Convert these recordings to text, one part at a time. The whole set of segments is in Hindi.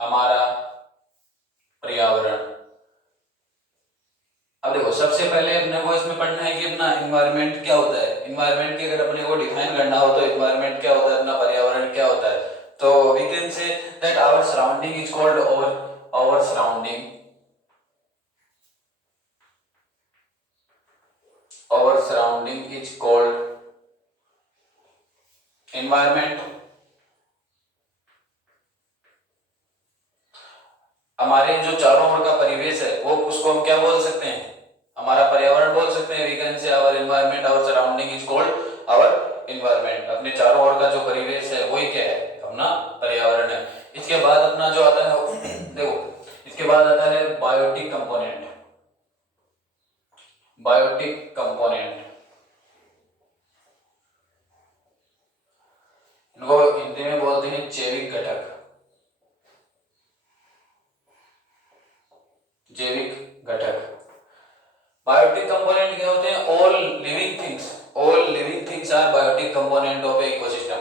हमारा पर्यावरण। अब देखो, सबसे पहले अपने को इसमें पढ़ना है कि अपना एनवायरनमेंट क्या होता है। एनवायरनमेंट की अगर अपने को डिफाइन करना हो तो एनवायरनमेंट क्या होता है, अपना पर्यावरण क्या होता है। तो we can say that our surrounding is called our surrounding. Our surrounding is called environment. हमारे जो चारों ओर का परिवेश है वो उसको हम क्या बोल सकते हैं, हमारा पर्यावरण बोल सकते हैं। We can say our environment, our surrounding is called our environment. अपने चारों ओर का जो परिवेश है वही क्या है, अपना पर्यावरण है। इसके बाद अपना जो आता है देखो, इसके बाद आता है बायोटिक कंपोनेंट। बायोटिक कंपोनेंट, इनको हिंदी में बोलते हैं जैविक घटक। जैविक घटक। बायोटिक कंपोनेंट क्या होते हैं, all living things. All living things are biotic component of a ecosystem.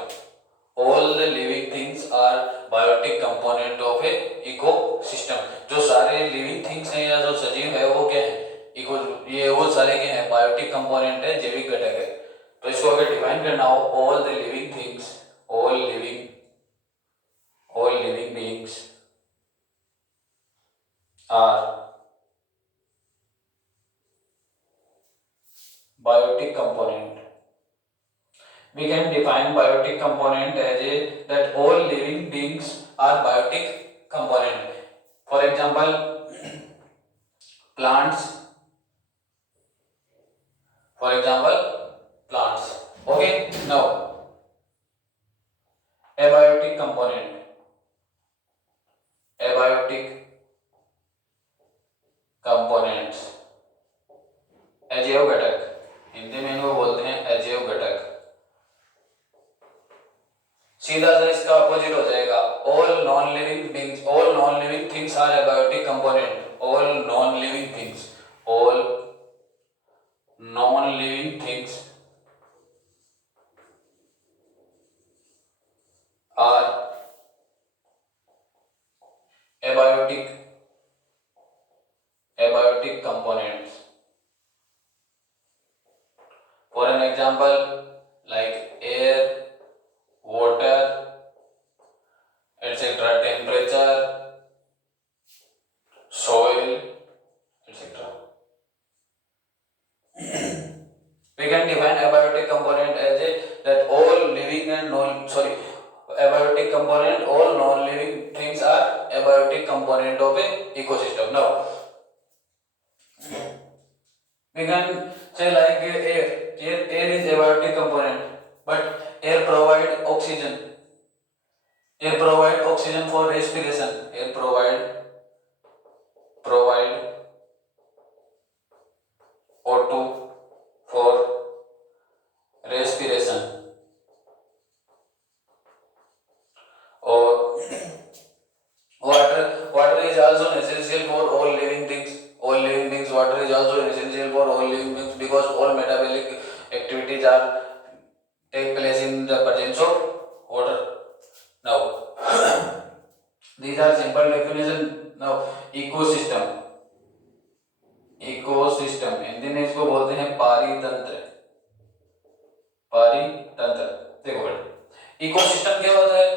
All the living things are biotic component of a ecosystem. जो सारे लिविंग थिंग्स हैं या जो सजीव है वो क्या है, इको, ये वो सारे क्या है, बायोटिक कंपोनेंट है, जैविक घटक है। तो इसको अगर डिफाइन करना हो, all the living things, all living, all living beings are biotic component. We can define biotic component as a that all living beings are biotic component. For example, plants. For example, plants. Okay. Now, abiotic component. Abiotic components. अजैव घटक, हिंदी में इनको बोलते हैं अजैव घटक। सीधा सा इसका अपोजिट हो जाएगा, all non living beings, all non living things are abiotic component. All non living things, all non living things are abiotic, abiotic components. For an example like air, water, etc., temperature, soil, etc. We can define abiotic component as a that all living and non sorry abiotic component, all non-living things are abiotic component of a ecosystem. Now we can say like air is abiotic component, but air provide oxygen. Air provide oxygen for respiration. Air provide O2 for respiration. Or water is also essential for all living things. All living things, water is also essential for all living things because all metabolic activities are take place in the presence of water. Now these are simple definition. Now ecosystem, ecosystem Hindi में इसको बोलते हैं पारितंत्र। पारितंत्र, देखो इकोसिस्टम क्या होता है।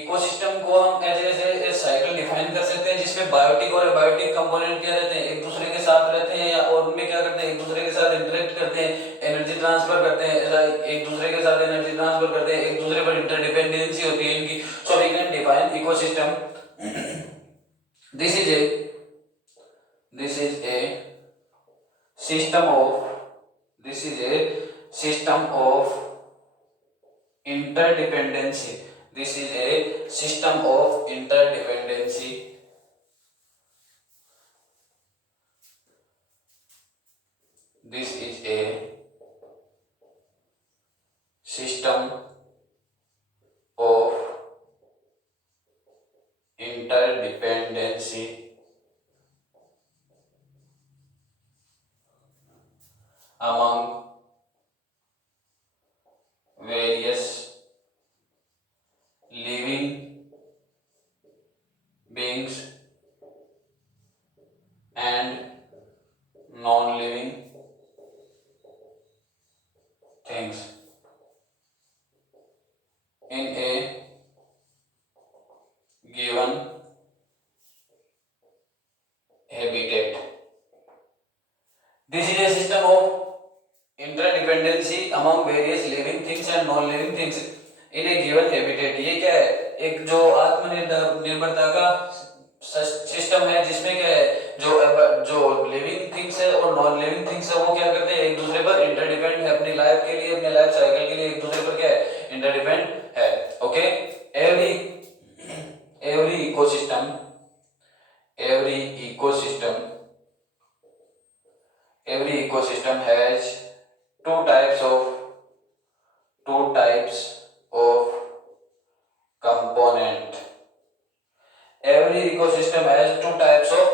इकोसिस्टम को हम ऐसे साइकिल डिफाइन कर सकते हैं जिसमें बायोटिक और एबायोटिक कंपोनेंट क्या रहते हैं, एक दूसरे के साथ रहते हैं या और उनमें क्या करते हैं, एक दूसरे के साथ इंटरेक्ट करते हैं, एनर्जी ट्रांसफर करते हैं, ऐसा एक दूसरे के साथ एनर्जी ट्रांसफर करते हैं, एक दूसरे पर इंटरडिपेंडेंसी होती है इनकी। So we can define ecosystem, this is a this is a system of this is a system of interdependency. This is a system of interdependency. This is a system of interdependency among various living beings and non-living things in a given habitat. This is a system of interdependency among various living things and non-living things in a given habitat. ये क्या है? एक जो आत्मनिर्भरता का सिस्टम है जिसमें क्या है, जो लिविंग थिंग्स है और नॉन लिविंग थिंग्स है वो क्या करते हैं, एक दूसरे पर इंटरडिपेंड है, अपनी लाइफ के लिए, अपने लाइफ साइकिल के लिए एक दूसरे पर क्या है, इंटरडिपेंड है. Okay. Every every ecosystem every ecosystem every ecosystem has two types of component. Every ecosystem has two types of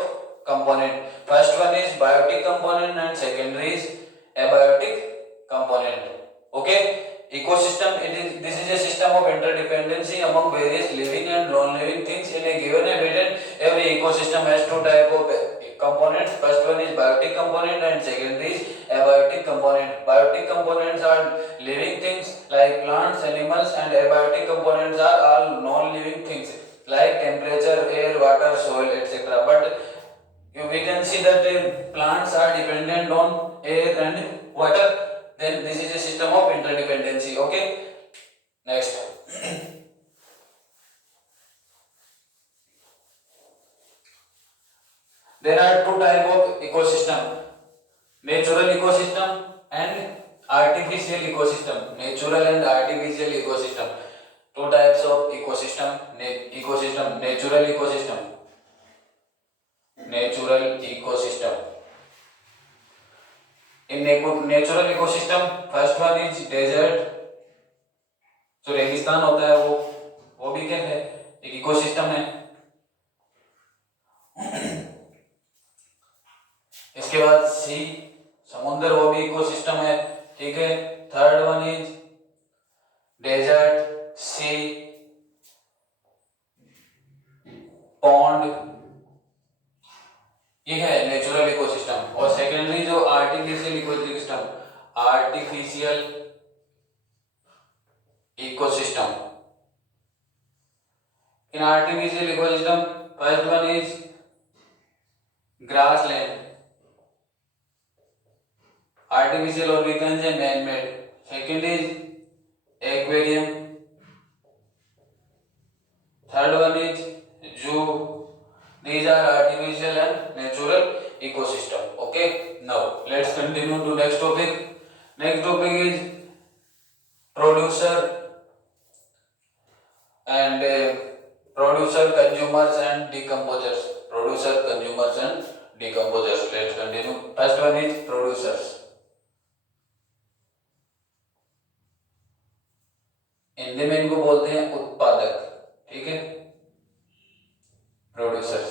component. First one is biotic component and secondary is abiotic component. Okay. Ecosystem, this is a system of interdependency among various living and non-living things in a given habitat. Every ecosystem has two types of components. First one is biotic component and secondary is abiotic component. Biotic components are living things like plants, animals, and abiotic components are all non-living things like temperature, air, water, soil, etc. But we can see that plants are dependent on air and water. Then this is a system of interdependency. Okay. Next. There are two types of ecosystem: natural ecosystem and artificial ecosystem. Natural and artificial ecosystem. Two types of ecosystem. Natural ecosystem. Natural ecosystem. In natural ecosystem, first one is desert. जो रेगिस्तान होता है वो भी क्या है, एक इकोसिस्टम है. इसके बाद सी, समुद्र, वो भी इकोसिस्टम है. ठीक है. Third one is desert, sea, pond, ये है नेचुरल इकोसिस्टम. और सेकेंडरी जो artificial ecosystem, artificial ecosystem. In artificial ecosystem, first one is grassland, artificial, और we can say man made. Second is aquarium. Third one is zoo. These are artificial and natural ecosystem. Okay. Now let's continue to next topic. Next topic is producer and consumers and decomposers. Producer, consumers and decomposers. Let's continue. First one is producers. Hindi में इनको बोलते हैं उत्पादक. ठीक है. Producers.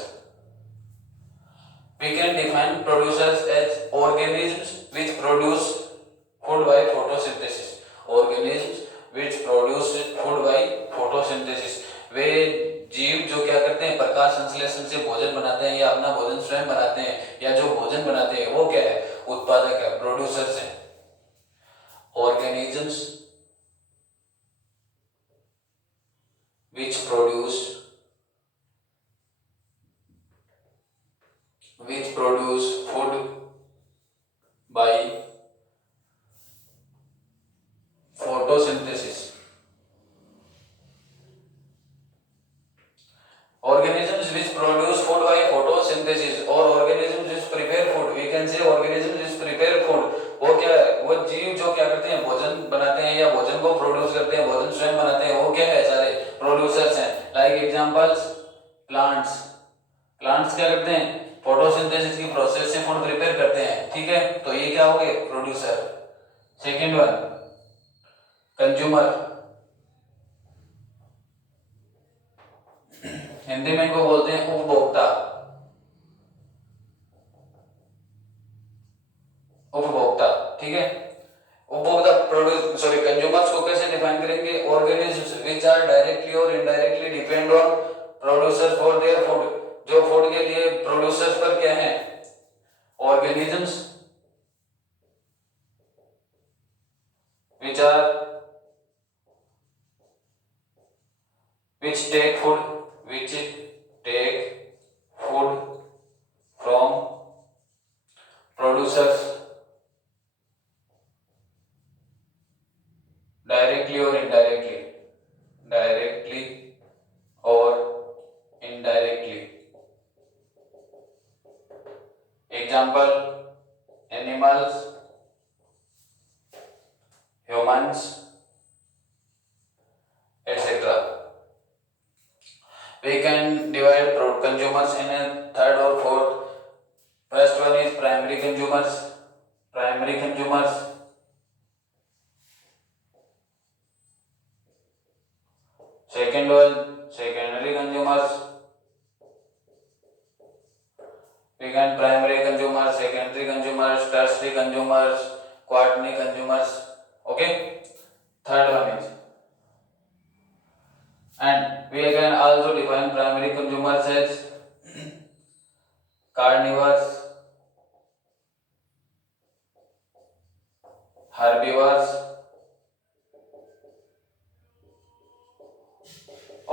We can define producers as organisms which produce food by photosynthesis. Organisms which produce food by photosynthesis. वे जीव जो क्या करते हैं, प्रकाश संश्लेषण से भोजन बनाते हैं या अपना भोजन स्वयं बनाते हैं, या जो भोजन बनाते हैं वो क्या है, उत्पादक है, प्रोड्यूसर्स हैं. Organisms which produce food by photosynthesis. Organisms which produce food by photosynthesis or organisms which prepare food. We can say organisms which prepare food. वो क्या है, वो जीव जो क्या करते हैं, भोजन बनाते हैं या भोजन को प्रोड्यूस करते हैं, भोजन स्वयं बनाते हैं, वो क्या है, सारे प्रोड्यूसर्स हैं. Like examples, plants. प्लांट्स क्या करते हैं, फोटोसिंथेसिस की प्रोसेस से फूड प्रिपेयर करते हैं. ठीक है. तो ये क्या हो गए, producer. Second one consumer. Hindi में इनको बोलते हैं उपभोक्ता. उपभोक्ता. ठीक है. उपभोक्ता कंज्यूमर्स को कैसे डिफाइन करेंगे, ऑर्गेनिजम्स विच आर डायरेक्टली और indirectly depend on producer for their food. Example animals, humans, etc. We can divide consumers in a third or fourth. First one is primary consumers. Primary consumers. Second one, secondary consumers. We can primary consumers, secondary consumers, tertiary consumers, quaternary consumers. Okay. Third one is, and we can also define primary consumers as carnivores, herbivores,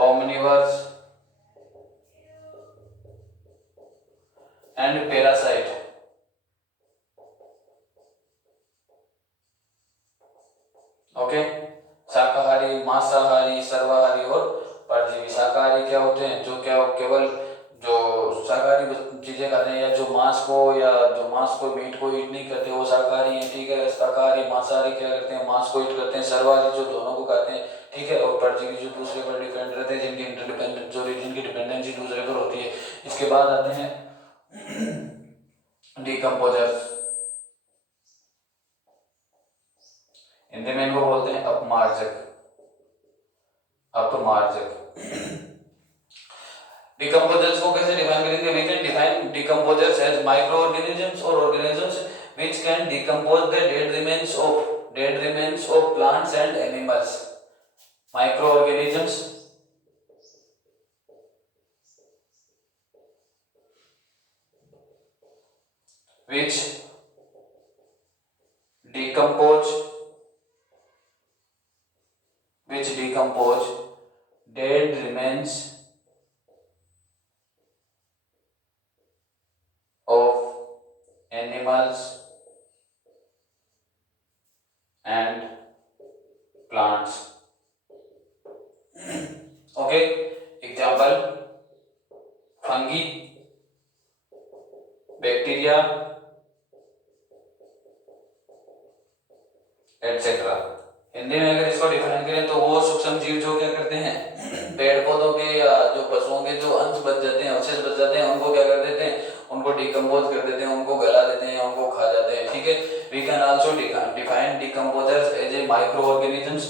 omnivores, and parasite. Okay, शाकाहारी, मांसाहारी, सर्वाहारी और परजीवी। शाकाहारी क्या होते हैं? जो क्या केवल जो शाकाहारी चीजें खाते हैं या जो मांस को मीट को ईट नहीं करते वो शाकाहारी हैं, ठीक है। शाकाहारी मांसाहारी क्या करते हैं? मांस को ईट करते हैं। सर्वाहारी जो दोनों को खाते हैं, ठीक है। और परजीवी जो दूसरे पर डिपेंड रहते हैं, जिनकी डिपेंडेंसी दूसरे पर होती है। इसके बाद आते हैं डिकम्पोजर्स। हिंदी में इनको बोलते हैं अपमार्जक। डिकम्पोजर्स को कैसे डिफाइन करेंगे? We can define decomposers as micro organisms और organisms which can decompose the dead remains of plants and animals. Micro organisms which decompose dead remains of animals and plants. Okay, example fungi, bacteria, etc. Hindi में अगर इसको डिफाइन करें तो वो सूक्ष्म जीव जो क्या करते हैं, पेड़ पौधों के या जो पशुओं के जो अंश बच जाते हैं, अवशेष बच जाते हैं, उनको क्या कर देते हैं? उनको डिकम्पोज कर देते हैं, उनको गला देते हैं, उनको खा जाते हैं, ठीक है। We can also define decomposers as a micro organisms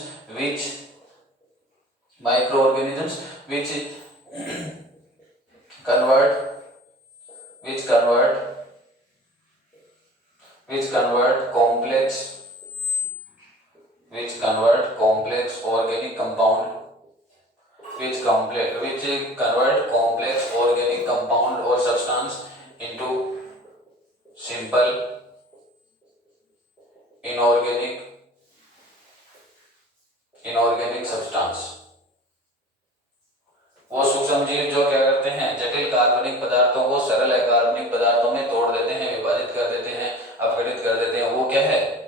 which convert complex organic compound or substance into simple inorganic substance. वो सूक्ष्म जीव जो क्या करते हैं? जटिल कार्बनिक पदार्थों को सरल अकार्बनिक पदार्थों में तोड़ देते हैं, विभाजित कर देते हैं, अपघटित कर देते हैं। वो क्या है?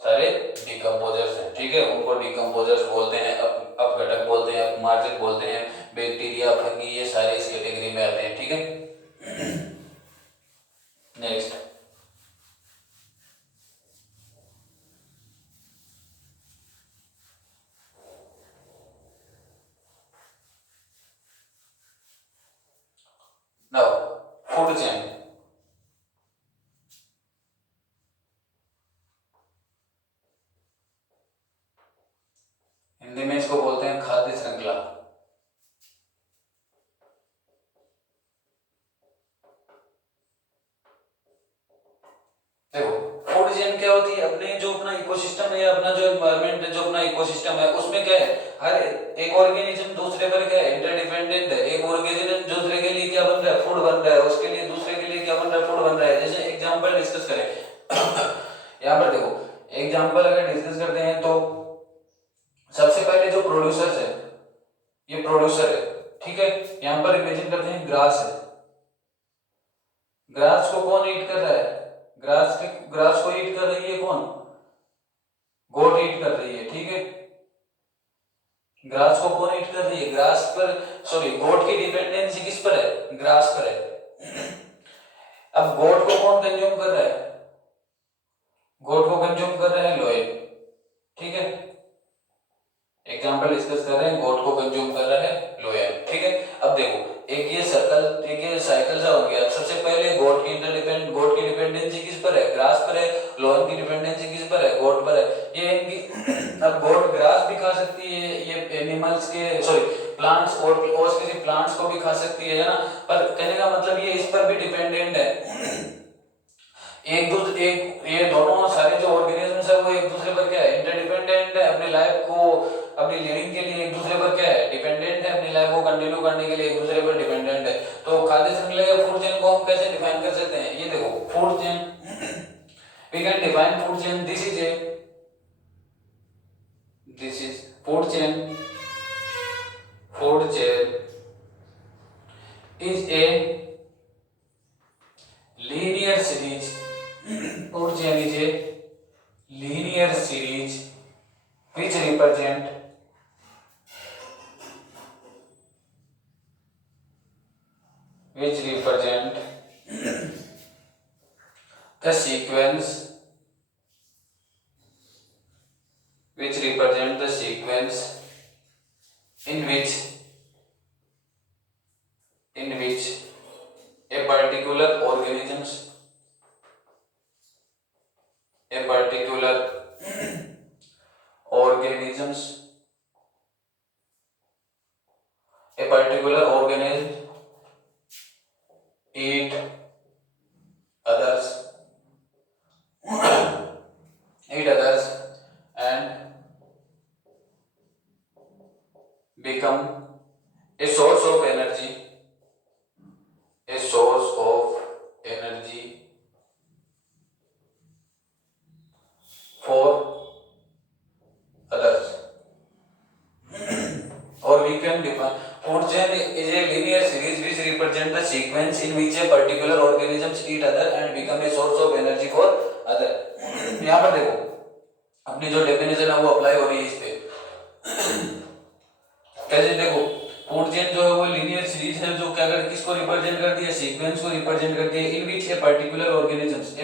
सारे डिकम्पोजर्स हैं, ठीक है। उनको डिकम्पोजर्स बोलते हैं, अपघटक बोलते हैं, अपमार्जक बोलते हैं। बैक्टीरिया, फंगी, ये सारे इस कैटेगरी में आते हैं, ठीक है। Next, now food chain. Hindi में इसको बोलते हैं खाद्य श्रृंखला। देखो, फूड चेन क्या होती है? अपने जो अपना इकोसिस्टम है, अपना जो एनवायरनमेंट है, जो अपना इकोसिस्टम है, उसमें क्या है? हर एक ऑर्गेनिज्म दूसरे पर क्या है? इंटरडिपेंडेंट है। एक ऑर्गेनिज्म दूसरे के लिए क्या बन रहा है? फूड बन रहा है। उसके लिए दूसरे के लिए क्या बन रहा है? फूड बन रहा है। जैसे एग्जांपल डिस्कस करें यहाँ पर देखो, एग्जांपल अगर डिस्कस करते हैं तो सबसे पहले जो प्रोड्यूसर्स है, ये प्रोड्यूसर है, ठीक है। यहाँ पर इमेजिन करते हैं ग्रास है। ग्रास को कौन ईट कर रहा है? ग्रास को ईट कर रही है कौन? गोट ईट कर रही है, ठीक है। ग्रास को कौन ईट कर रही है? गोट की डिपेंडेंसी किस पर है? ग्रास पर है। अब गोट को कौन कंज्यूम कर रहा है, गोट को कंज्यूम कर रहा है लोयल, ठीक है। एग्जाम्पल डिस्कस कर रहे हैं, गोट को कंज्यूम कर रहा है लोयल, ठीक है। अब देखो एक ये सर्कल, एक ये साइकिल सा हो गया। सबसे पहले गोट की डिपेंडेंसी किस पर है, ग्रास पर है। लोयन की डिपेंडेंसी किस पर है, गोट पर है। ये इनकी अब गोट ग्रास भी खा सकती है, ये एनिमल्स के सॉरी प्लांट्स और किसी प्लांट्स को भी खा सकती है ना। पर कहने का मतलब ये इस पर भी डिपेंडेंट है। ये दोनों सारे जो ऑर्गेनिजम्स है वो एक दूसरे पर क्या है, इंटरडिपेंडेंट है। अपनी लाइफ को, अपनी लिविंग के लिए एक दूसरे पर क्या है, डिपेंडेंट है। अपनी लाइफ को कंटिन्यू करने के लिए एक दूसरे पर डिपेंडेंट है। तो खाद्य श्रृंखला या फूड चेन को हम कैसे डिफाइन कर सकते हैं, ये देखो food chain, we can define food chain, this is food chain is a linear series. Food chain is a linear series which represent the sequence in which a particular organisms eat others and become a source of energy for others. Or we can define food chain is a linear series which represent the sequence in which a particular organisms eat other and become a source of energy for other. यहाँ पर देखो अपनी जो डेफिनेशन है वो अप्लाई हो रही है इस पे। कैसे देखो, फूड चेन जो है वो लीनियर सीरीज है जो क्या कर किसको रिप्रेजेंट करती है, सीक्वेंस को रिप्रेजेंट करती है, in which a particular organisms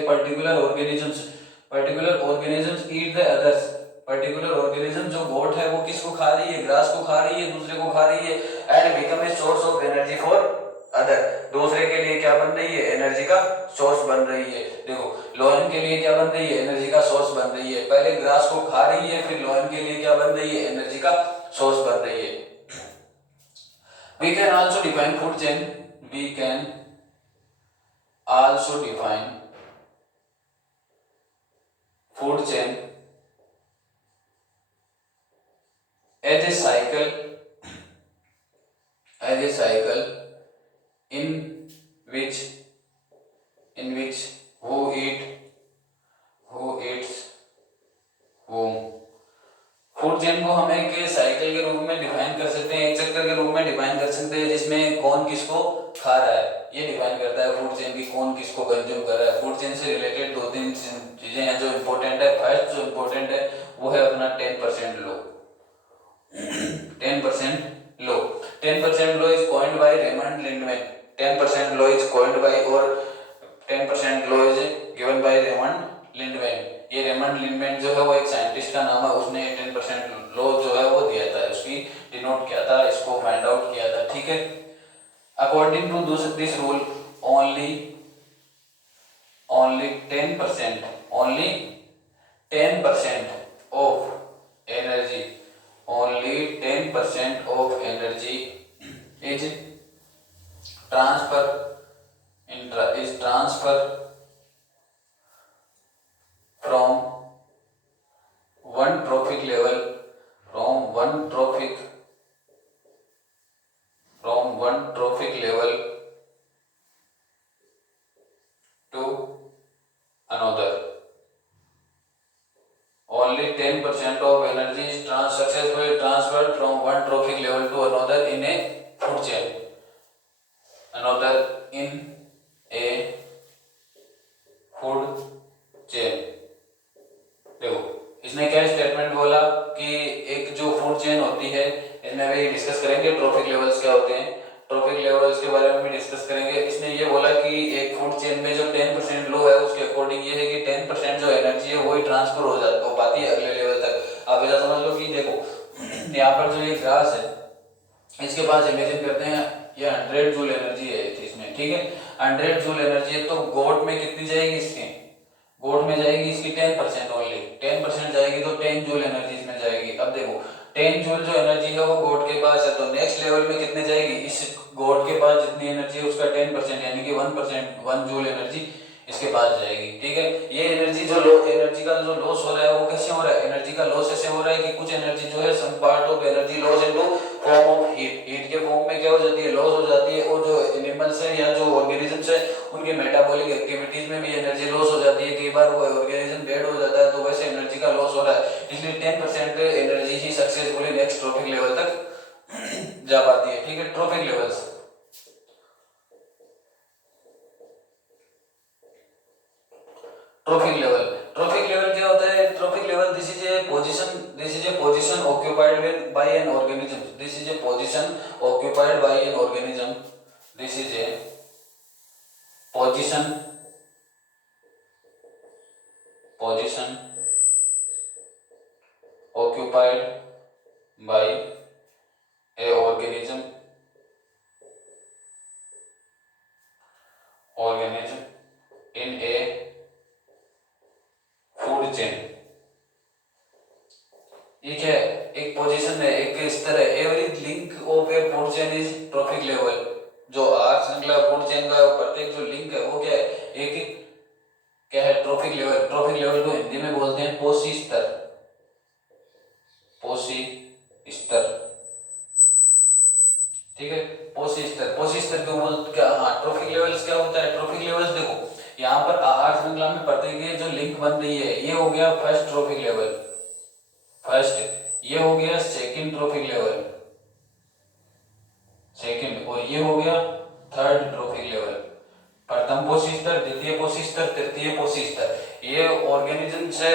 eat the others. Particular organism जो गोट है वो किसको खा रही है, ग्रास को खा रही है, दूसरे को खा रही है, and become a source of energy for other. दूसरे के लिए क्या बन रही है, एनर्जी का सोर्स बन रही है। देखो लोयन के लिए क्या बन रही है, एनर्जी का सोर्स बन रही है। पहले ग्रास को खा रही है, फिर लोयन के लिए क्या बन रही है, एनर्जी का सोर्स बन रही है। We can also define food chain. We can also define food chain as a cycle in which who eats whom. Food chain को हम एक साइकिल के रूप में डिफाइन कर सकते हैं, एक चक्र के रूप में डिफाइन कर सकते हैं जिसमें कौन किसको खा रहा है, ये डिफाइन करता है फूड चेन की, कौन किसको कंज्यूम कर रहा है। फूड चेन से रिलेटेड दो तीन चीजें हैं जो इम्पोर्टेंट है। फर्स्ट जो इम्पोर्टेंट है वो है अपना 10% law. 10% law is coined by Raymond Lindeman. 10% law is coined by और 10% law is given by Raymond Lindeman. ये रेमंड लिंडमैन जो है वो एक साइंटिस्ट का नाम है, उसने 10% लो जो है वो दिया था, उसकी डिनोट किया था, इसको फाइंड आउट किया था, ठीक है। According to this rule only 10% of energy is transfer from one trophic level to another. Only 10% of energy is successfully transferred from one trophic level to another in a food chain. देखो इसने क्या स्टेटमेंट बोला कि एक जो फूड चेन होती है इसमें भी डिस्कस करेंगे ट्रॉफिक लेवल्स क्या होते हैं, ट्रॉफिक लेवल्स के बारे में भी डिस्कस करेंगे। इसने ये बोला कि कि एक फूड चेन में जो 10% लो है उसके अकॉर्डिंग ये है कि 10% जो एनर्जी है वही ट्रांसफर हो पाती है अगले लेवल तक। आप ऐसा समझ लो कि देखो यहाँ पर जो ये ग्रास है इसके पास इमेजिन करते हैं ये 100 जूल एनर्जी है इसमें, ठीक है 100 जूल एनर्जी है, तो गोट में कितनी जाएगी इसकी, गोट में जाएगी इसकी 10% ओनली, 10% जाएगी तो 10 जूल एनर्जी इसमें जाएगी। अब देखो 10 जूल जो एनर्जी है वो गोट के पास है, तो नेक्स्ट लेवल में कितने जाएगी, इस गोट के पास जितनी एनर्जी है उसका 10% यानी कि 1%, 1 जूल एनर्जी इसके पास जाएगी, ठीक है। ये एनर्जी जो लो एनर्जी का जो लॉस हो रहा है वो कैसे हो रहा है, एनर्जी का लॉस ऐसे हो रहा है कि कुछ एनर्जी जो है some part of energy loss into form of heat, heat के फॉर्म में क्या हो जाती है, लॉस हो जाती है, और जो एनिमल्स है या जो ऑर्गेनिजम्स है उनके मेटाबॉलिक एक्टिविटीज में भी एनर्जी लॉस हो जाती है, कई बार वो ऑर्गेनिज्म डेड हो जाता है, तो वैसे एनर्जी का लॉस हो रहा है, इसलिए 10% एनर्जी ही सक्सेसफुली नेक्स्ट ट्रॉफिक लेवल तक जा पाती है, ठीक है। Trophic levels, trophic level, trophic level क्या होता है, trophic level this is A position, this is A position occupied by an organism, this is A position occupied by an organism, this is A position, position occupied by a organism, organism in a food chain, ये क्या है, एक पोजीशन है, एक स्तर है, every link of a food chain is trophic level, जो आर श्रृंखला फूड चेन का प्रत्येक जो लिंक है वो क्या है, एक क्या है, ट्रॉफिक लेवल, ट्रॉफिक लेवल को हिंदी में बोलते हैं पोषी स्तर, पोषी स्तर, ठीक है। पोषी स्तर, पोषी स्तर क्यों बोल क्या, हाँ ट्रॉफिक लेवल्स क्या होता है, ट्रॉफिक लेवल्स देखो यहाँ पर आहार श्रृंखला में प्रत्येक जो लिंक बन रही है ये हो गया फर्स्ट ट्रॉफिक लेवल, फर्स्ट, ये हो गया सेकंड ट्रॉफिक लेवल, सेकंड, और ये हो गया थर्ड ट्रॉफिक लेवल, प्रथम पोषी स्तर, द्वितीय पोषी स्तर, तृतीय पोषी स्तर, ये ऑर्गेनिज्म से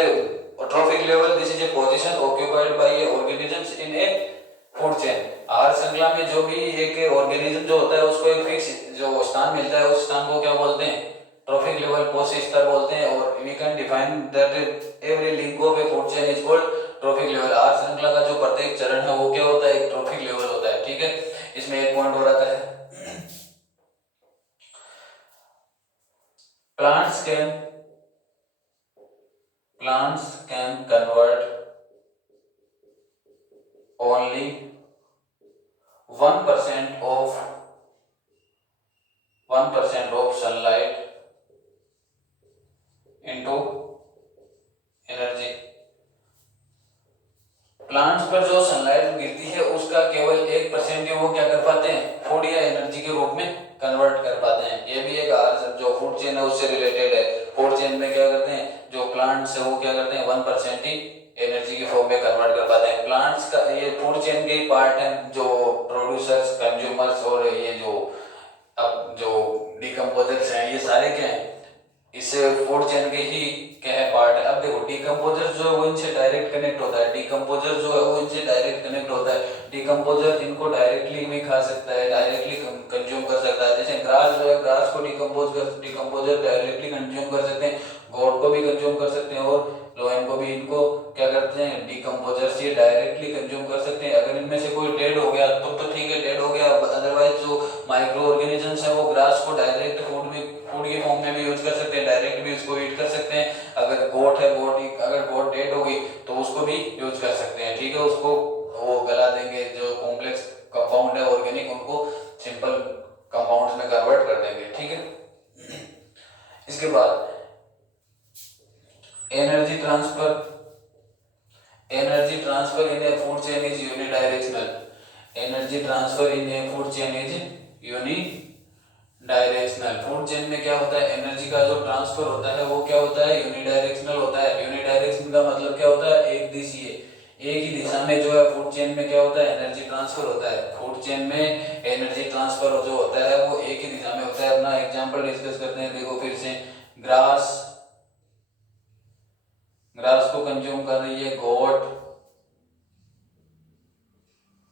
trophic level, this is A position occupied by A organisms in A food chain, आहार श्रृंखला में जो भी एक ऑर्गेनिज्म जो होता है उसको एक फिक्स जो स्थान मिलता है उस स्थान को क्या बोलते हैं, ट्रॉफिक लेवल, पोषी स्तर बोलते हैं, और we can define that every link of a food chain is called trophic level, आहार श्रृंखला का जो प्रत्येक चरण है वो क्या होता है, एक ट्रॉफिक लेवल होता है, ठीक है। इसमें एक पॉइंट हो रहा है, plants can plants can convert only 1% of 1% of sunlight into energy, plants पर जो सनलाइट गिरती है उसका केवल 1% ही वो क्या कर पाते हैं, फूड या एनर्जी के रूप में कन्वर्ट कर पाते हैं, ये भी एक जो फूड चेन है उससे रिलेटेड है, फूड चेन में क्या करते हैं जो प्लांट्स है वो क्या करते हैं 1% ही एनर्जी के फॉर्म में कन्वर्ट कर पाते हैं, प्लांट्स का ये फूड चेन के पार्ट है, जो प्रोड्यूसर्स, कंज्यूमर्स और ये जो अब जो डिकम्पोजर्स हैं ये सारे क्या हैं इस फूड चेन के ही क्या है पार्ट है। अब देखो डिकम्पोजर जो है वो इनसे डायरेक्ट कनेक्ट होता है, डिकम्पोजर जो है वो इनसे डायरेक्ट कनेक्ट होता है, डिकम्पोजर इनको डायरेक्टली भी खा सकता है, डायरेक्टली कंज्यूम कर सकता है, जैसे ग्रास जो है ग्रास को डिकम्पोजर डायरेक्टली कंज्यूम कर सकते हैं, गोट को भी कंज्यूम कर सकते हैं, और लोयन को भी, इनको क्या करते हैं डिकम्पोजर से डायरेक्टली कंज्यूम कर सकते हैं, अगर इनमें से कोई डेड हो गया तो ठीक है डेड हो गया, अदरवाइज जो माइक्रो ऑर्गेनिजम्स है वो ग्रास को डायरेक्ट फूड के फॉर्म में भी यूज कर सकते हैं, डायरेक्ट भी उसको ईट कर सकते हैं, अगर गोट है अगर गोट डेड हो गई तो उसको भी यूज कर सकते हैं, ठीक है, उसको वो गला देंगे, जो कॉम्प्लेक्स कंपाउंड है ऑर्गेनिक उनको सिंपल कंपाउंड्स में कन्वर्ट कर देंगे, ठीक है। इसके बाद energy transfer, energy transfer in A food chain is unidirectional, energy transfer in A food chain is unidirectional, food chain में क्या होता है एनर्जी का जो ट्रांसफर होता है वो क्या होता है यूनिडायरेक्शनल होता है, यूनिडायरेक्शनल का मतलब क्या होता है एक दिशीय, एक ही दिशा में जो है फूड चेन में क्या होता है एनर्जी ट्रांसफर होता है, फूड चेन में एनर्जी ट्रांसफर जो होता है वो एक ही दिशा में होता है। अपना एग्जांपल डिस्कस करते हैं, देखो फिर से ग्रास, ग्रास को कंज्यूम कर रही है गोट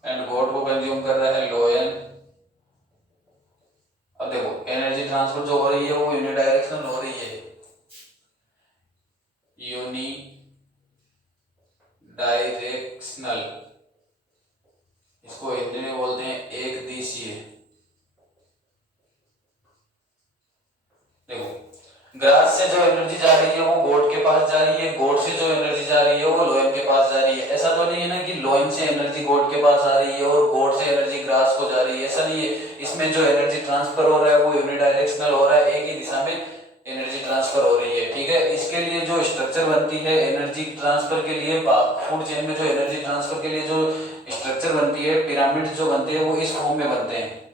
एंड गोट को कंज्यूम कर रहा है लोयन। अब देखो एनर्जी ट्रांसफर जो हो रही है वो यूनिडायरेक्शनल हो रही है, यूनिडायरेक्शनल, इसको हिंदी में बोलते हैं एक दिशीय। देखो ग्रास से जो एनर्जी जा रही है वो गोट के पास जा रही है, गोट से जो एनर्जी जा रही है वो लोयन के पास जा रही है। ऐसा तो नहीं है ना कि लोयन से एनर्जी गोट के पास आ रही है और गोट से एनर्जी ग्रास को जा रही है, ऐसा नहीं है। इसमें जो एनर्जी ट्रांसफर हो रहा है वो यूनिडायरेक्शनल हो रहा है, एक ही दिशा में एनर्जी ट्रांसफर हो रही है, ठीक है। इसके लिए जो स्ट्रक्चर बनती है एनर्जी ट्रांसफर के लिए, फूड चेन में जो एनर्जी ट्रांसफर के लिए जो स्ट्रक्चर बनती है, पिरामिड जो बनते हैं वो इस फॉर्म में बनते हैं,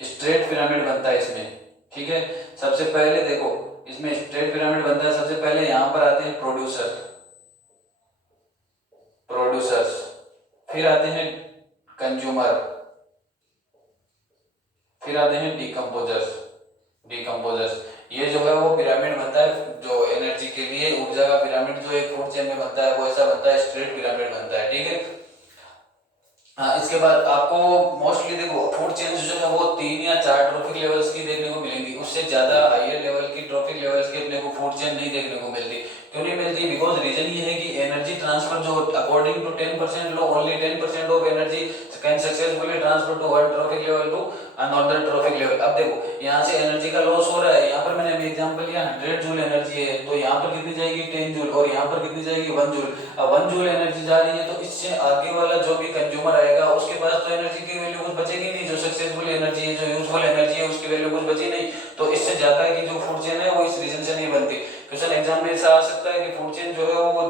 स्ट्रेट पिरामिड बनता है इसमें, ठीक है। सबसे पहले देखो इसमें स्ट्रेट पिरामिड बनता है, सबसे पहले यहां पर आते हैं प्रोड्यूसर्स, फिर आते हैं कंज्यूमर, फिर आते हैं डिकम्पोजर्स। ये जो है वो पिरामिड बनता है जो एनर्जी के लिए, ऊर्जा का पिरामिड जो एक फूड चेन में बनता है वो ऐसा बनता है, स्ट्रेट पिरामिड बनता है, ठीक है। हाँ, इसके बाद आपको मोस्टली देखो फूड चेन्स जो है वो 3 या 4 ट्रॉफिक लेवल्स की देखने को मिलेंगी, उससे ज्यादा हायर लेवल की ट्रॉफिक लेवल्स की अपने को फूड चेन नहीं देखने को मिलती। क्यों नहीं मिलती? बिकॉज रीजन ये है कि एनर्जी ट्रांसफर जो according to 10% law, only 10% of energy can successfully transfer to one trophic level to another trophic level. अब देखो यहाँ से एनर्जी का लॉस हो रहा है, यहाँ पर मैंने अभी एग्जांपल लिया 100 जूल एनर्जी है, तो यहाँ पर कितनी जाएगी 10 जूल, और यहाँ पर कितनी जाएगी 1 जूल। अब 1 जूल एनर्जी जा रही है तो इससे आगे वाला जो भी कंज्यूमर आएगा उसके पास तो एनर्जी की वैल्यू कुछ बचेगी नहीं, जो सक्सेसफुल एनर्जी है, जो यूजफुल एनर्जी है उसकी वैल्यू कुछ बची नहीं। तो इससे ज्यादा की जो फूड चेन है वो इस रीजन से नहीं बनती। क्वेश्चन एग्जाम में ऐसा आ सकता है कि फूड चेन जो है वो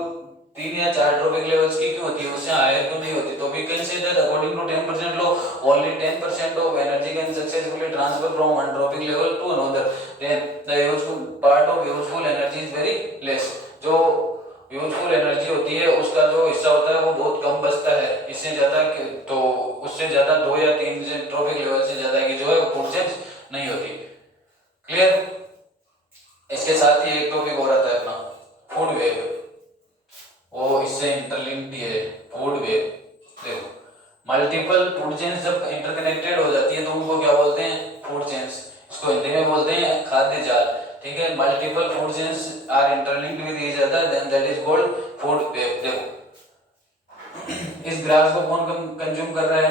3 या 4 ट्रॉफिक लेवल्स की क्यों होती है, उससे हायर क्यों नहीं होती? तो we can say that according to 10% law, only 10% of energy can successfully transfer from one trophic level to another, then the useful part of useful energy is very less. जो यूजफुल एनर्जी होती है उसका जो हिस्सा होता है वो बहुत कम बचता है, इससे ज्यादा तो उससे ज्यादा 2 या 3 ट्रॉफिक लेवल से ज्यादा की जो है फूड चेन नहीं होती। क्लियर? इसके साथ ही एक टॉपिक और आता है अपना फूड वेब, वो इससे इंटरलिंक्ड है फूड वेब। देखो मल्टीपल फूड चेन्स जब इंटरकनेक्टेड हो जाती है तो उनको क्या बोलते हैं? Food chains. इसको हिंदी में बोलते हैं खाद्य जाल, ठीक है। Multiple food chains are interlinked with each other, then that is called food web. देखो इस ग्रास को कौन कंज्यूम कर रहा है?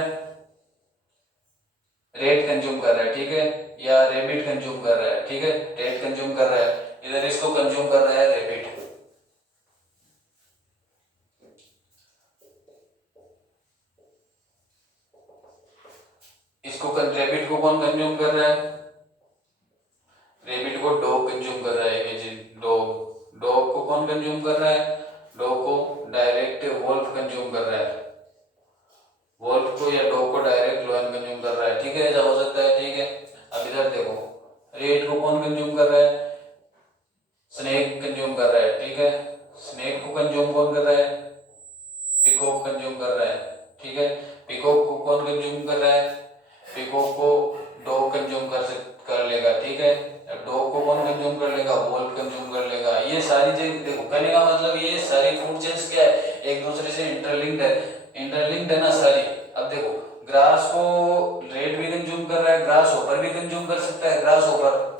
रेट कंज्यूम कर रहा है, ठीक है, या रेबिट कंज्यूम कर रहा है, ठीक है। रेट कंज्यूम कर रहा है, इधर इसको कंज्यूम कर रहा है रेबिट। इसको रेबिट को कौन कंज्यूम कर रहा है? रेबिट को डॉग कंज्यूम कर रहा है। इमेजिन डॉग को कौन कंज्यूम कर रहा है? डॉग को डायरेक्ट वोल्फ कंज्यूम कर रहा है, वोल्फ को या डॉग को डायरेक्ट लोयन कंज्यूम कर रहा है, ठीक है। ऐसा हो सकता है, ठीक है। अब इधर देखो रेट को कौन कंज्यूम कर रहा है? स्नेक कंज्यूम कर रहा है, ठीक है। स्नेक को कंज्यूम कौन कर रहा है? पिकॉक कंज्यूम कर रहा है, ठीक है। पिकॉक को कौन कंज्यूम कर रहा है? पिकॉक को डॉग कंज्यूम कर लेगा, ठीक है। डॉग को कौन कंज्यूम कर लेगा? वोल्फ कंज्यूम कर लेगा। ये सारी चीज देखो, कहने का मतलब ये सारी फूड चेन्स क्या है? एक दूसरे से इंटरलिंक्ड है, इंटरलिंक्ड है ना सारी। अब देखो ग्रास को रेट भी कंज्यूम कर रहा है, ग्रास होपर भी कंज्यूम कर सकता है, grass hopper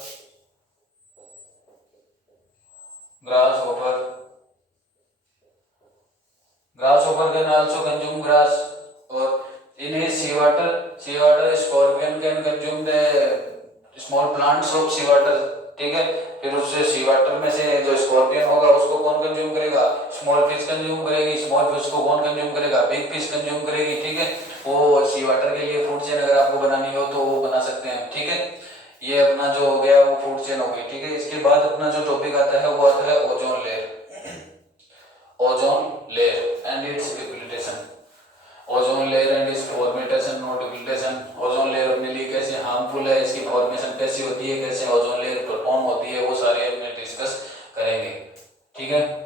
can also consume grass. और इन sea water scorpion can consume the small plants of sea water, ठीक है। फिर उससे सी वाटर में से जो स्कॉर्पियन होगा उसको कौन कंज्यूम करेगा? स्मॉल फिश कंज्यूम करेगी। स्मॉल फिश को कौन कंज्यूम करेगा? बिग फिश कंज्यूम करेगी, ठीक है। वो सी वाटर के लिए फूड चेन अगर आपको बनानी हो तो वो बना सकते हैं, ठीक है। ये अपना जो हो गया वो फूड चेन हो गई, ठीक है। इसके बाद अपना जो टॉपिक आता है वो आता है ozone layer, ozone layer and its depletion. Ozone layer and its formation और डिप्लीटेशन। ओजोन लेयर अपने लिए कैसे हार्मफुल है, इसकी फॉर्मेशन कैसी होती है, कैसे ओजोन लेयर परफॉर्म होती है, वो सारे अपने डिस्कस करेंगे, ठीक है।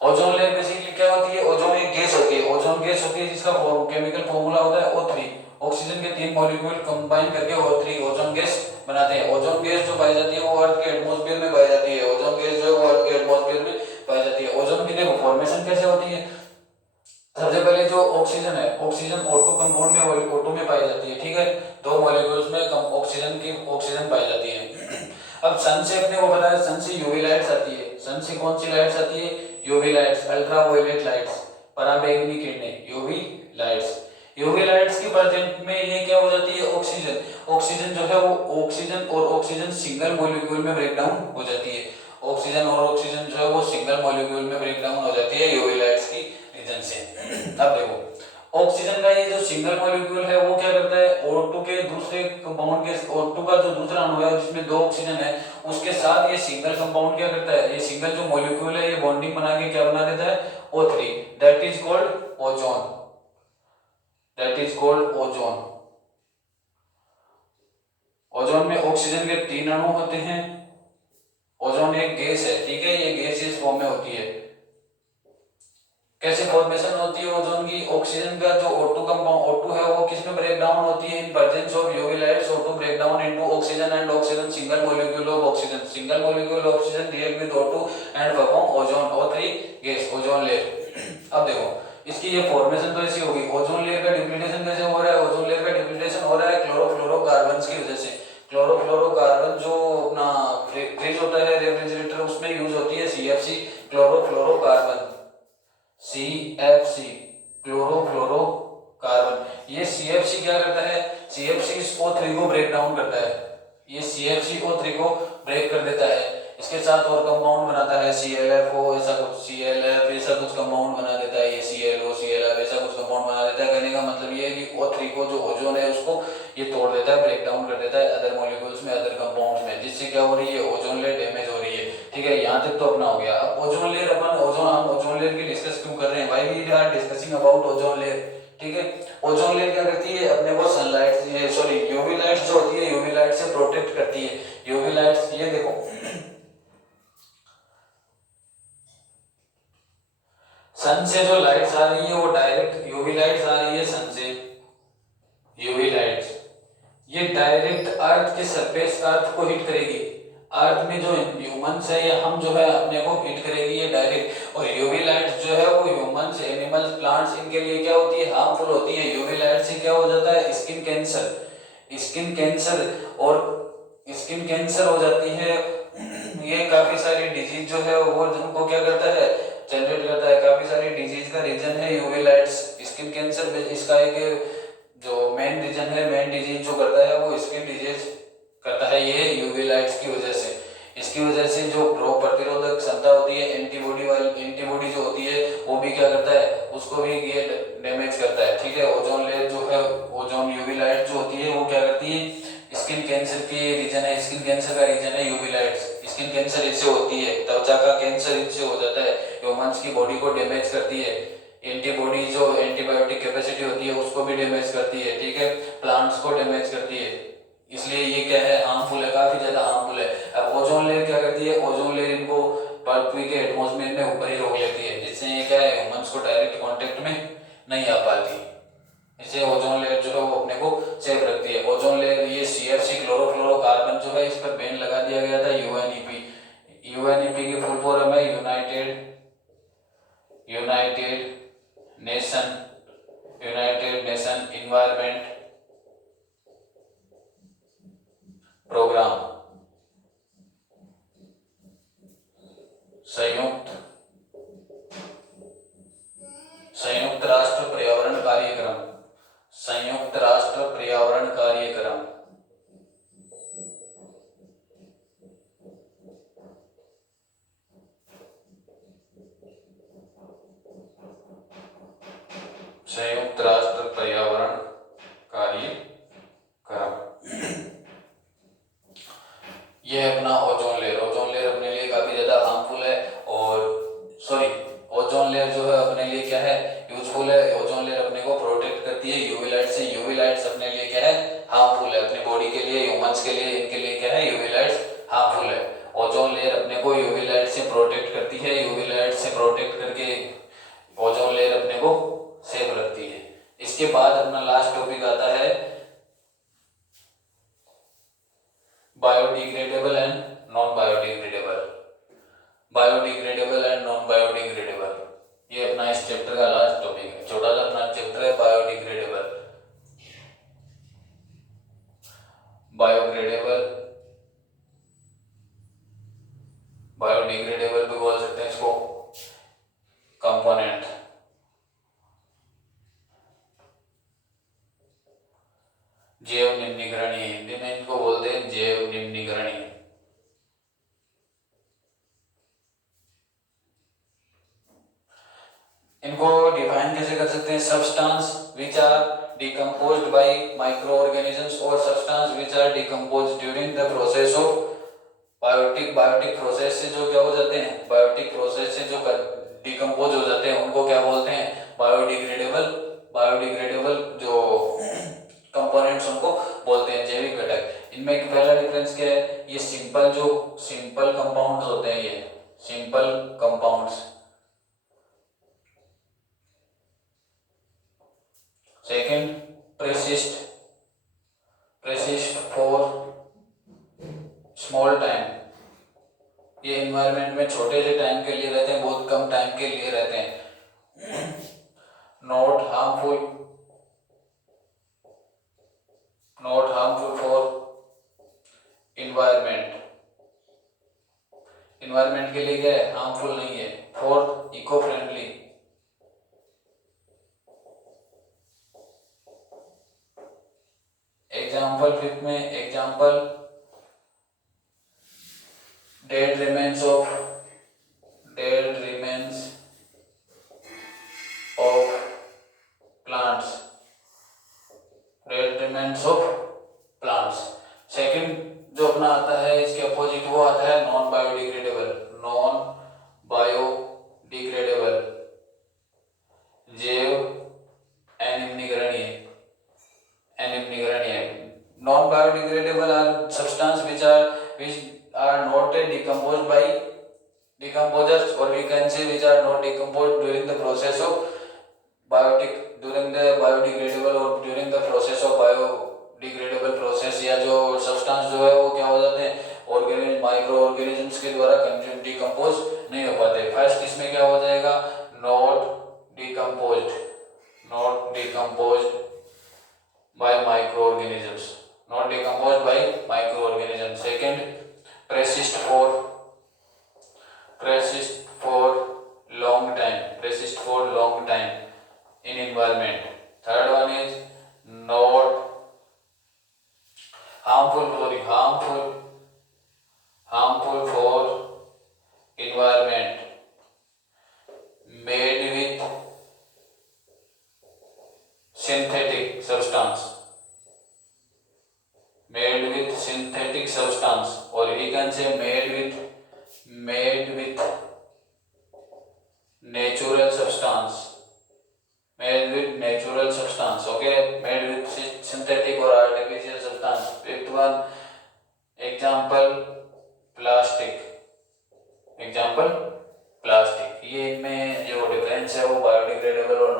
ओजोन लेयर बेसिकली क्या होती है? ओजोन एक गैस होती है, ओजोन गैस होती है जिसका केमिकल फॉर्मूला होता है O3। ऑक्सीजन के 3 मॉलिक्यूल कंबाइन करके O3 ओजोन गैस बनाते हैं। ओजोन गैस जो पाई जाती है वो अर्थ के एटमॉस्फेयर में पाई जाती है। ओजोन गैस जो है वो अर्थ के ऑक्सीजन है, ऑक्सीजन O2 कंपाउंड में O2 में पाई जाती है, ठीक है, दो मॉलिक्यूल्स में ऑक्सीजन पाई जाती है। अब सन से अपने को पता है, सन से यूवी लाइट्स आती है। सन से कौन सी लाइट्स आती है? यूवी लाइट्स, अल्ट्रावायलेट लाइट्स, पराबैंगनी किरणें, यूवी लाइट्स। यूवी लाइट्स की प्रेजेंट में ये क्या हो जाती है? ऑक्सीजन। ऑक्सीजन जो है वो ऑक्सीजन और ऑक्सीजन सिंगल मॉलिक्यूल में ब्रेक डाउन हो जाती है। ऑक्सीजन और ऑक्सीजन जो है वो सिंगल मॉलिक्यूल में ब्रेक डाउन हो जाती है यूवी लाइट्स की रीजन से। अब देखो ऑक्सीजन का ये जो सिंगल मॉलिक्यूल है वो क्या करता है? O2 के दूसरे कंपाउंड के O2 का जो दूसरा अणु है जिसमें दो ऑक्सीजन है उसके साथ ये सिंगल कंपाउंड क्या करता है? ये सिंगल जो मॉलिक्यूल है ये बॉन्डिंग बना के क्या बना देता है? O3, that is called ozone, that is called ozone. Ozone में ऑक्सीजन के 3 अणु होते हैं। ओजोन एक गैस है, ठीक है, ये गैस इस फॉर्म में होती है। कैसे फॉर्मेशन होती है ओजोन की? ऑक्सीजन का जो O2 कंपाउंड O2 है वो किस में ब्रेक डाउन होती है? In presence of UV lights O2 break down into oxygen and oxygen single molecule of oxygen, single molecule of oxygen react with O2 and form ozone O3 gas, ozone layer. अब देखो इसकी ये फॉर्मेशन तो ऐसी होगी। ओजोन लेयर का डिप्लीटेशन कैसे हो रहा है? ओजोन लेयर का डिप्लीटेशन हो रहा है क्लोरोफ्लोरोकार्बन्स की वजह से। क्लोरोफ्लोरोकार्बन जो अपना फ्रिज होता है रेफ्रिजरेटर उसमें यूज होती है CFC, क्लोरोफ्लोरोकार्बन, CFC, क्लोरोफ्लोरोकार्बन। ये CFC क्या करता है? CFC इस O3 को ब्रेक डाउन करता है, ये CFC O3 को ब्रेक कर देता है। इसके साथ और कंपाउंड बनाता है ClFO, ऐसा कुछ ClF, ऐसा कुछ कंपाउंड बना देता है, ये ClO, ClF ऐसा कुछ कंपाउंड बना देता है। कहने का मतलब ये है कि O3 को जो ओजोन है उसको ये तोड़ देता है, ब्रेक डाउन कर देता है अदर मॉलिक्यूल्स में, अदर कंपाउंड्स में, जिससे क्या हो रही है? ओजोन लेयर डैमेज हो रही है, ठीक है। यहाँ तक तो अपना हो गया। अब ओजोन लेयर हम ओजोन लेयर की डिस्कस क्यों कर रहे हैं भाई? We are discussing about ozone layer, ठीक है। ओजोन लेयर क्या करती है? अपने को सनलाइट सॉरी यूवी लाइट्स जो होती है यूवी लाइट से प्रोटेक्ट करती है। यूवी लाइट्स ये देखो सन से जो लाइट्स आ रही है वो डायरेक्ट यूवी लाइट्स आ रही है सन से। यूवी लाइट्स ये डायरेक्ट अर्थ के सरफेस, अर्थ को हिट करेगी। अर्थ में जो ह्यूमंस है या हम जो है अपने को हिट करेगी ये डायरेक्ट। और यूवी लाइट्स जो है वो ह्यूमंस, एनिमल्स, प्लांट्स इनके लिए क्या होती है? हार्मफुल होती है। यूवी लाइट से क्या हो जाता है? स्किन कैंसर, स्किन कैंसर, और स्किन कैंसर हो जाती है। ये काफी सारी डिजीज जो है वो जिनको क्या करता है? जनरेट करता है। काफी सारी डिजीज का रीजन है यूवी लाइट्स। स्किन कैंसर में इसका एक जो मेन रीजन है, मेन डिजीज जो करता है वो स्किन डिजीज करता है ये यूवी लाइट्स की वजह से। इसकी वजह से जो रोग प्रतिरोधक क्षमता होती है, एंटीबॉडी जो होती है वो भी क्या करता है? उसको भी ये डैमेज करता है, ठीक है। ओजोन लेयर जो है, ओजोन यूवी लाइट जो होती है वो क्या करती है? स्किन कैंसर की रीजन है, स्किन कैंसर का रीजन है यूवी लाइट्स। स्किन कैंसर इससे होती है, त्वचा का कैंसर इससे हो जाता है, ह्यूमंस की बॉडी को डैमेज करती है। एंटीबॉडी जो एंटीबायोटिक कैपेसिटी होती है उसको भी डैमेज करती है, ठीक है। प्लांट्स को डैमेज करती है, इसलिए ये क्या है? हार्मफुल है, काफी ज्यादा हार्मफुल है। अब ओजोन लेयर क्या करती है? ओजोन लेयर इनको पृथ्वी के एटमॉस्फेयर में ऊपर ही रोक लेती है, जिससे ये क्या है? ह्यूमंस को डायरेक्ट कांटेक्ट में नहीं आ पाती। इससे ओजोन लेयर जो है वो अपने को सेफ रखती है। ओजोन लेयर ये CFC, क्लोरोफ्लोरोकार्बन जो है इस पर बैन लगा दिया गया था UNEP। UNEP की फुल फॉर्म है यूनाइटेड नेशन इन्वायरमेंट प्रोग्राम, संयुक्त राष्ट्र पर्यावरण कार्यक्रम, संयुक्त राष्ट्र पर्यावरण कार्यक्रम। संयुक्त राष्ट्र पर्यावरण कार्यक्रम ये अपना ओजोन लेयर। ओजोन लेयर अपने लिए काफी ज्यादा हार्मफुल है, और सॉरी ओजोन लेयर जो है अपने लिए क्या है? यूजफुल है। ओजोन लेयर अपने को प्रोटेक्ट करती है यूवी लाइट से। यूवी लाइट्स अपने लिए क्या है? हार्मफुल है। अपनी बॉडी के लिए, ह्यूमंस के लिए, इनके लिए क्या है? यूवी लाइट्स हार्मफुल है। ओजोन लेयर अपने को यूवी लाइट से प्रोटेक्ट करती है। यूवी लाइट से प्रोटेक्ट करके ओजोन लेयर अपने को सेफ रखती है। इसके बाद अपना लास्ट टॉपिक आता है biodegradable and non biodegradable. Biodegradable and non biodegradable ये अपना इस चैप्टर का लास्ट टॉपिक है। छोटा सा अपना चैप्टर इनको डिफाइन कैसे कर सकते हैं? Substance which are decomposed by micro organisms और substance which are decomposed during the process of biotic process से जो क्या हो जाते हैं, बायोटिक प्रोसेस से जो डिकम्पोज हो जाते हैं उनको क्या बोलते हैं? बायोडिग्रेडेबल जो कंपोनेंट्स उनको बोलते हैं जैविक घटक। इनमें एक पहला डिफरेंस क्या है? ये सिंपल कंपाउंड्स होते हैं, ये simple compounds. Second, persist for small time. ये एनवायरनमेंट में छोटे से टाइम के लिए रहते हैं, बहुत कम टाइम के लिए रहते हैं। नॉट हार्मफुल फॉर इन्वायरमेंट के लिए क्या है? हार्मफुल नहीं है। For eco friendly, example fifth में example dead remains of plants. Second जो अपना आता है इसके अपोजिट वो आता है नॉन बायोडिग्रेडेबल। जैव अनिम्नीकरणीय। Non biodegradable are substance which are not decomposed by decomposers, or we can say which are not decomposed during the process of biodegradable or during the process of biodegradable process। या जो सब्सटेंस जो है वो क्या हो जाते हैं? माइक्रो ऑर्गेनिजम्स के द्वारा डिकम्पोज नहीं हो पाते। फर्स्ट इसमें क्या हो जाएगा? Not decomposed by microorganisms, not decomposed by microorganisms। Second, persist for long time in environment। Third one is not harmful for environment, made with synthetic substance, or we can say made with natural substance। Okay, made with synthetic or artificial substance। Fifth one, example plastic. ये इनमें जो डिफरेंस है वो बायोडिग्रेडेबल और